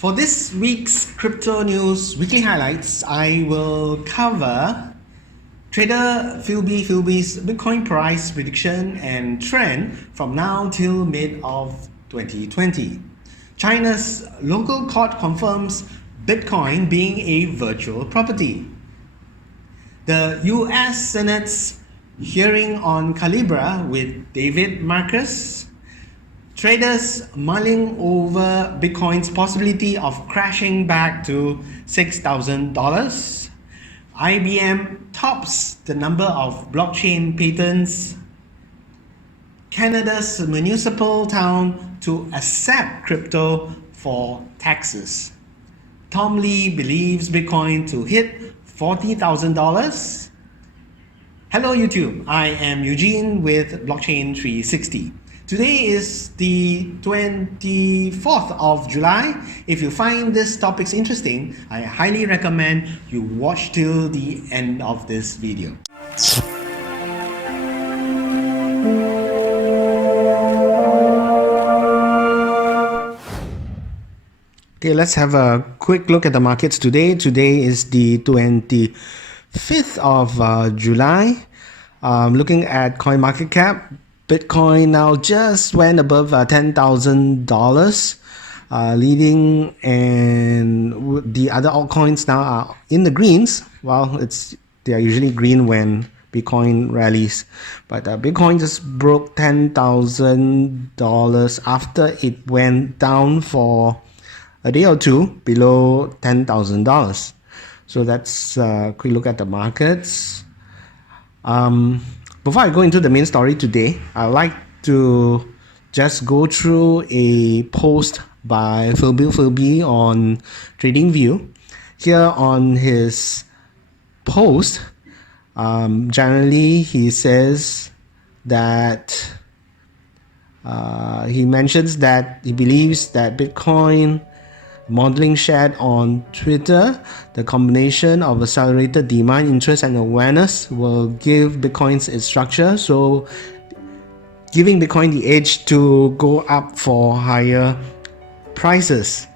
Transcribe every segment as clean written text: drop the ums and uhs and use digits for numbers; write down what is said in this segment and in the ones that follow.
For this week's crypto news weekly highlights, I will cover trader FilB-FilB's Bitcoin price prediction and trend from now till mid of 2020. China's local court confirms Bitcoin being a virtual property. The US Senate's hearing on Calibra with David Marcus. Traders mulling over Bitcoin's possibility of crashing back to $6,000. IBM tops the number of blockchain patents. Canada's municipal town to accept crypto for taxes. Tom Lee believes Bitcoin to hit $40,000. Hello YouTube, I am Eugene with Blockchain 360. Today is the 24th of July. If you find these topics interesting, I highly recommend you watch till the end of this video. Okay, let's have a quick look at the markets today. Today is the 25th of July. Looking at CoinMarketCap, Bitcoin now just went above $10,000, leading, and the other altcoins now are in the greens. Well, they are usually green when Bitcoin rallies, but Bitcoin just broke $10,000 after it went down for a day or two below $10,000. So that's a quick look at the markets. Before I go into the main story today, I'd like to just go through a post by FilB-FilB on TradingView. Here on his post, generally he says that he mentions that he believes that Bitcoin modeling shared on Twitter, the combination of accelerated demand, interest, and awareness will give Bitcoin its structure, so giving Bitcoin the edge to go up for higher prices.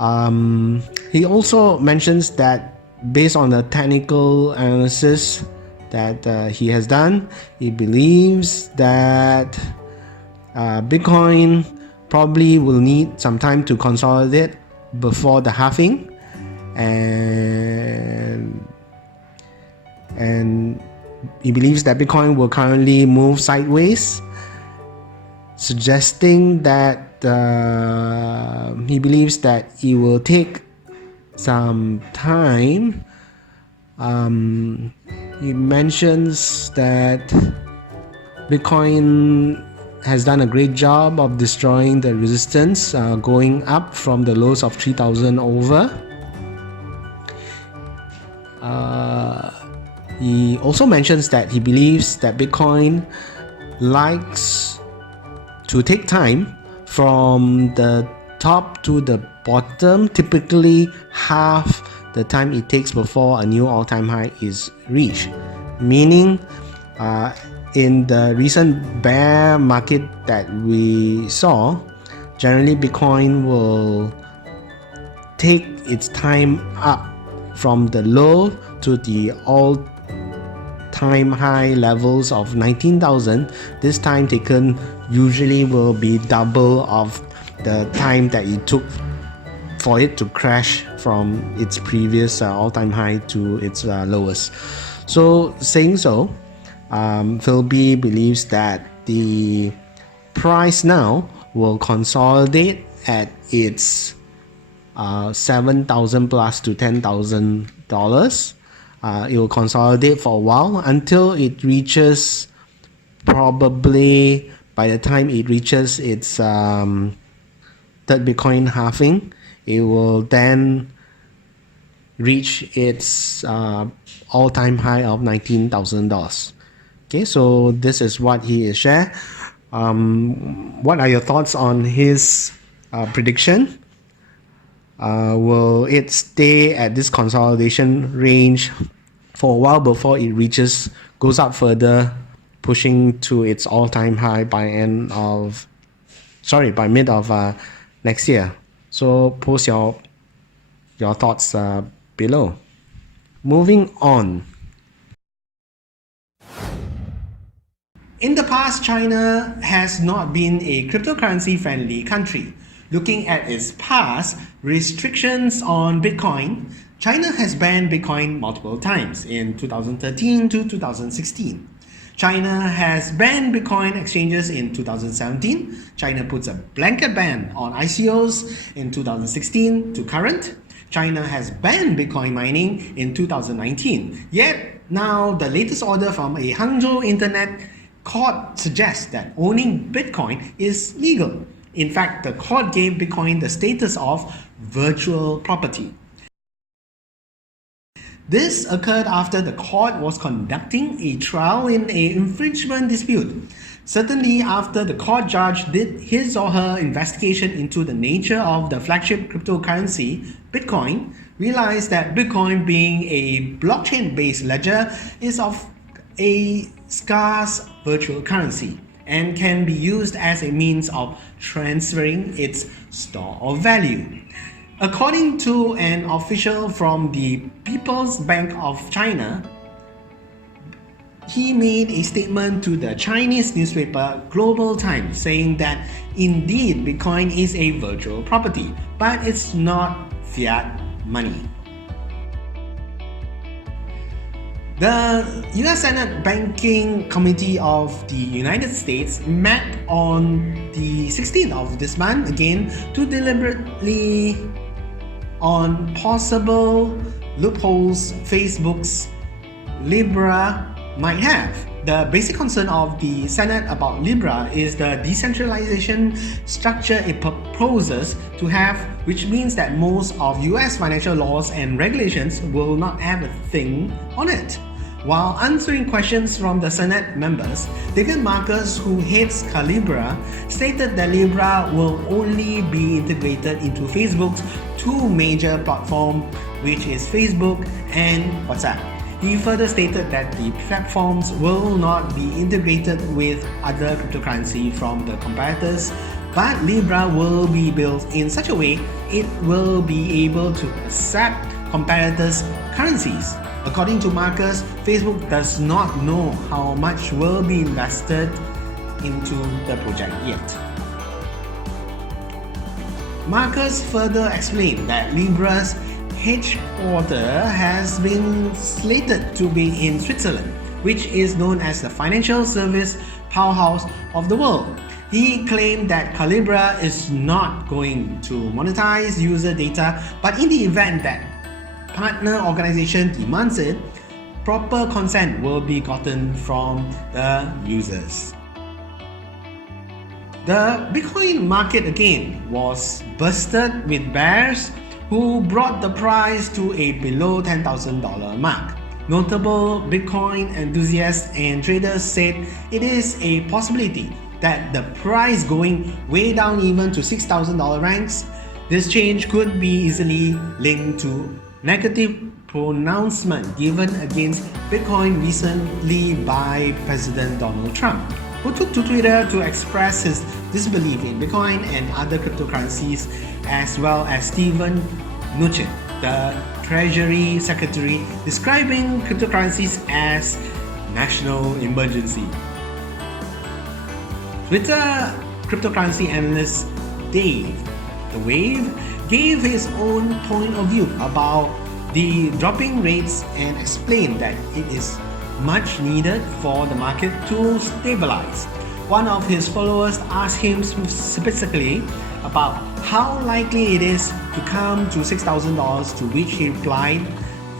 He also mentions that based on the technical analysis that he has done, he believes that Bitcoin probably will need some time to consolidate before the halving, and he believes that Bitcoin will currently move sideways, suggesting that he believes that it will take some time. He mentions that Bitcoin has done a great job of destroying the resistance, going up from the lows of 3,000 over. He also mentions that he believes that Bitcoin likes to take time from the top to the bottom, typically half the time it takes before a new all-time high is reached, meaning in the recent bear market that we saw, generally Bitcoin will take its time up from the low to the all-time high levels of 19,000. This time taken usually will be double of the time that it took for it to crash from its previous all-time high to its lowest. So saying so, FilB believes that the price now will consolidate at its 7,000 plus to $10,000. It will consolidate for a while until it reaches, probably by the time it reaches its third Bitcoin halving, it will then reach its all-time high of $19,000. Okay, so this is what he is sharing. What are your thoughts on his prediction? Will it stay at this consolidation range for a while before it goes up further, pushing to its all-time high by mid of next year? So post your thoughts below. Moving on. In the past, China has not been a cryptocurrency-friendly country. Looking at its past restrictions on Bitcoin, China has banned Bitcoin multiple times in 2013 to 2016. China has banned Bitcoin exchanges in 2017. China puts a blanket ban on ICOs in 2016 to current. China has banned Bitcoin mining in 2019. Yet now the latest order from a Hangzhou internet court suggests that owning Bitcoin is legal. In fact, the court gave Bitcoin the status of virtual property. This occurred after the court was conducting a trial in an infringement dispute. Certainly after the court judge did his or her investigation into the nature of the flagship cryptocurrency, Bitcoin, realized that Bitcoin, being a blockchain-based ledger, is of a scarce virtual currency and can be used as a means of transferring its store of value. According to an official from the People's Bank of China, he made a statement to the Chinese newspaper Global Times saying that indeed Bitcoin is a virtual property, but it's not fiat money. The US Senate Banking Committee of the United States met on the 16th of this month again to deliberately on possible loopholes Facebook's Libra might have. The basic concern of the Senate about Libra is the decentralization structure it proposes to have, which means that most of US financial laws and regulations will not have a thing on it. While answering questions from the Senate members, David Marcus, who heads Calibra, stated that Libra will only be integrated into Facebook's two major platforms, which is Facebook and WhatsApp. He further stated that the platforms will not be integrated with other cryptocurrency from the competitors, but Libra will be built in such a way it will be able to accept competitors' currencies. According to Marcus, Facebook does not know how much will be invested into the project yet. Marcus further explained that Libra's headquarters has been slated to be in Switzerland, which is known as the financial service powerhouse of the world. He claimed that Calibra is not going to monetize user data, but in the event that partner organization demands it, proper consent will be gotten from the users. The Bitcoin market again was bursted with bears who brought the price to a below $10,000 mark. Notable Bitcoin enthusiasts and traders said it is a possibility that the price going way down even to $6,000 ranks. This change could be easily linked to negative pronouncement given against Bitcoin recently by President Donald Trump, who took to Twitter to express his disbelief in Bitcoin and other cryptocurrencies, as well as Steven Mnuchin, the Treasury Secretary, describing cryptocurrencies as national emergency. Twitter cryptocurrency analyst Dave the Wave gave his own point of view about the dropping rates and explained that it is much needed for the market to stabilize. One of his followers asked him specifically about how likely it is to come to $6,000, to which he replied,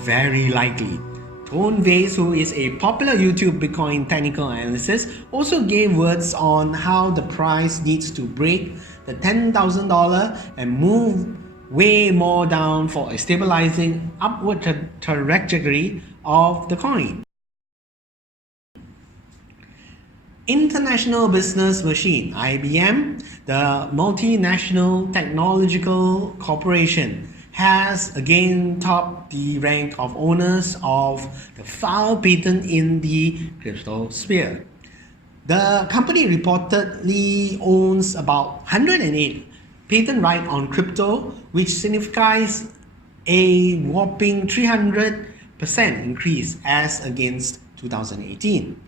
"Very likely." Tone Vase, who is a popular YouTube Bitcoin technical analyst, also gave words on how the price needs to break the $10,000 and move way more down for a stabilizing upward trajectory of the coin. International Business Machine, IBM, the multinational technological corporation, has again topped the rank of owners of the filed patent in the crypto sphere. The company reportedly owns about 108 patent right on crypto, which signifies a whopping 300% increase as against 2018.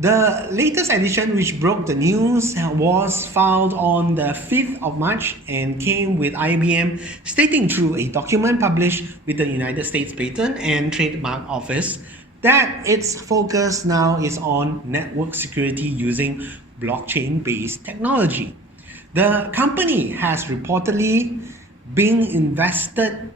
The latest edition, which broke the news, was filed on the 5th of March and came with IBM stating through a document published with the United States Patent and Trademark Office that its focus now is on network security using blockchain-based technology. The company has reportedly been invested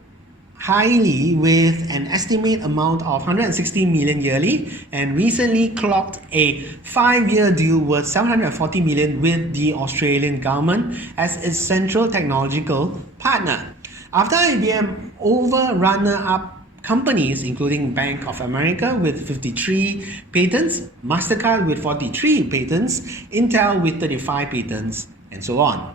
highly with an estimate amount of 160 million yearly and recently clocked a 5-year deal worth 740 million with the Australian government as its central technological partner. After IBM over runner-up companies including Bank of America with 53 patents, MasterCard with 43 patents, Intel with 35 patents, and so on.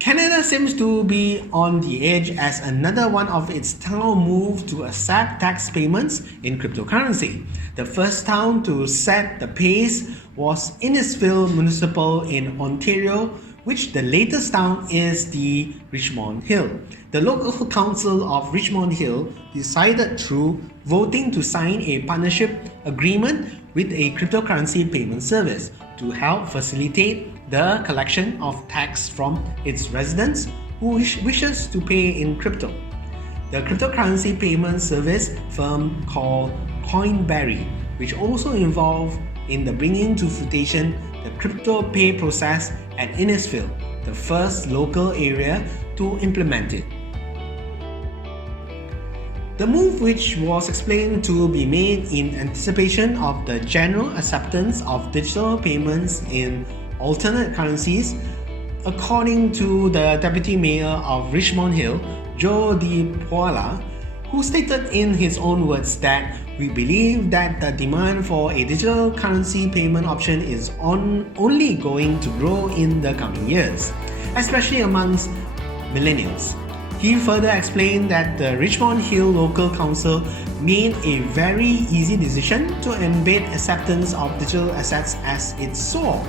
Canada seems to be on the edge as another one of its town moved to accept tax payments in cryptocurrency. The first town to set the pace was Innisfil Municipal in Ontario, which the latest town is the Richmond Hill. The local council of Richmond Hill decided through voting to sign a partnership agreement with a cryptocurrency payment service to help facilitate the collection of tax from its residents who wishes to pay in crypto. The cryptocurrency payment service firm called Coinberry, which also involved in the bringing to fruition the crypto pay process at Innisfil, the first local area to implement it. The move, which was explained to be made in anticipation of the general acceptance of digital payments in alternate currencies, according to the Deputy Mayor of Richmond Hill, Joe de Kuala, who stated in his own words that we believe that the demand for a digital currency payment option is only going to grow in the coming years, especially amongst millennials. He further explained that the Richmond Hill Local Council made a very easy decision to embed acceptance of digital assets as it saw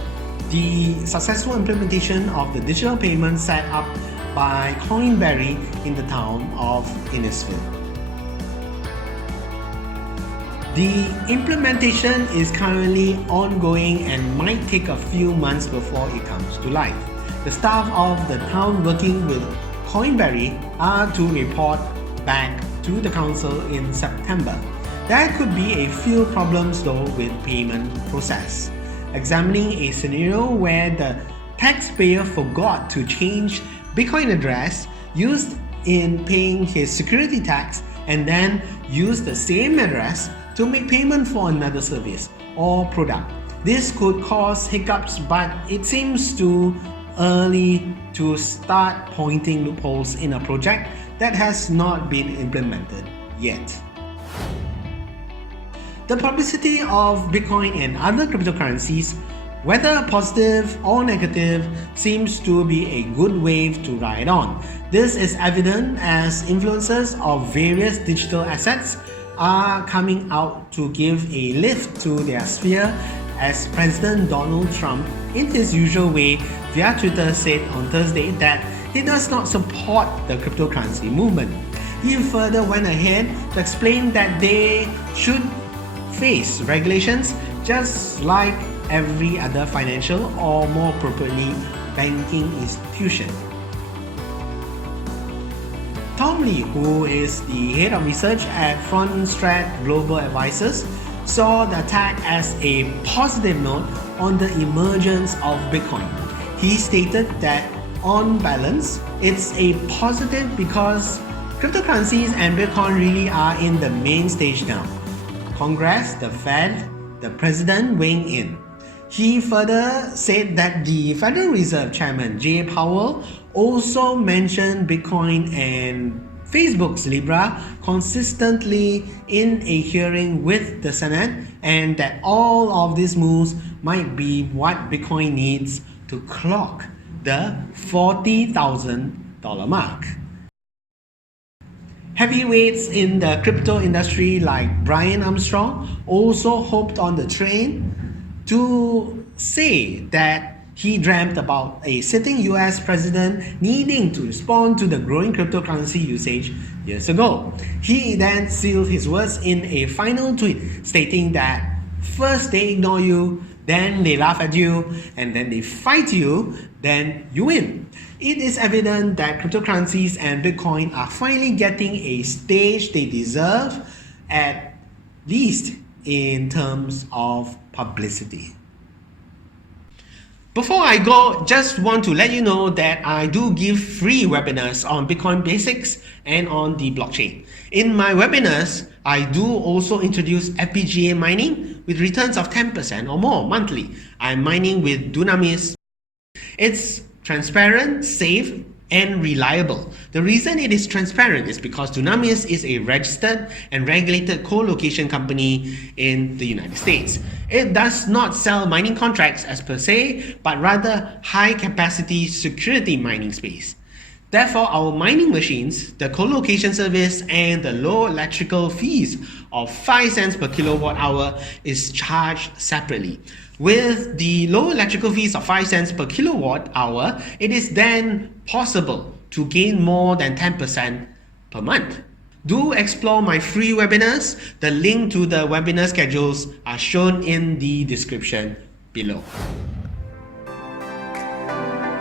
the successful implementation of the digital payment set up by Coinberry in the town of Innisfil. The implementation is currently ongoing and might take a few months before it comes to life. The staff of the town working with Coinberry are to report back to the council in September. There could be a few problems though with payment process. Examining a scenario where the taxpayer forgot to change Bitcoin address used in paying his security tax and then used the same address to make payment for another service or product. This could cause hiccups, but it seems too early to start pointing loopholes in a project that has not been implemented yet. The publicity of Bitcoin and other cryptocurrencies, whether positive or negative, seems to be a good wave to ride on. This is evident as influencers of various digital assets are coming out to give a lift to their sphere, as President Donald Trump, in his usual way, via Twitter said on Thursday that he does not support the cryptocurrency movement. He further went ahead to explain that they should face regulations just like every other financial, or more appropriately, banking institution. Tom Lee, who is the head of research at Frontstrat Global Advisors, saw the attack as a positive note on the emergence of Bitcoin. He stated that on balance, it's a positive because cryptocurrencies and Bitcoin really are in the main stage now. Congress, the Fed, the President weighing in. He further said that the Federal Reserve Chairman Jay Powell also mentioned Bitcoin and Facebook's Libra consistently in a hearing with the Senate, and that all of these moves might be what Bitcoin needs to clock the $40,000 mark. Heavyweights in the crypto industry like Brian Armstrong also hopped on the train to say that he dreamt about a sitting US president needing to respond to the growing cryptocurrency usage years ago. He then sealed his words in a final tweet stating that first they ignore you, then they laugh at you, and then they fight you, then you win. It is evident that cryptocurrencies and Bitcoin are finally getting a stage they deserve, at least in terms of publicity. Before I go, just want to let you know that I do give free webinars on Bitcoin basics and on the blockchain. In my webinars, I do also introduce FPGA mining with returns of 10% or more monthly. I'm mining with Dunamis. It's transparent, safe, and reliable. The reason it is transparent is because Dunamis is a registered and regulated co-location company in the United States. It does not sell mining contracts as per se, but rather high-capacity security mining space. Therefore, our mining machines, the co-location service, and the low electrical fees of 5 cents per kilowatt hour is charged separately. With the low electrical fees of 5 cents per kilowatt hour, it is then possible to gain more than 10% per month. Do explore my free webinars. The link to the webinar schedules are shown in the description below.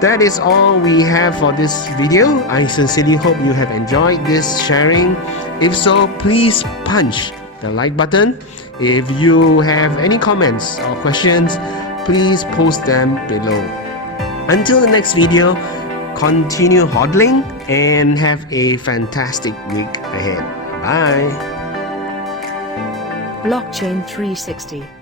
That is all we have for this video. I sincerely hope you have enjoyed this sharing. If so, please punch the like button. If you have any comments or questions, please post them below. Until the next video, continue hodling and have a fantastic week ahead. Bye. Blockchain 360.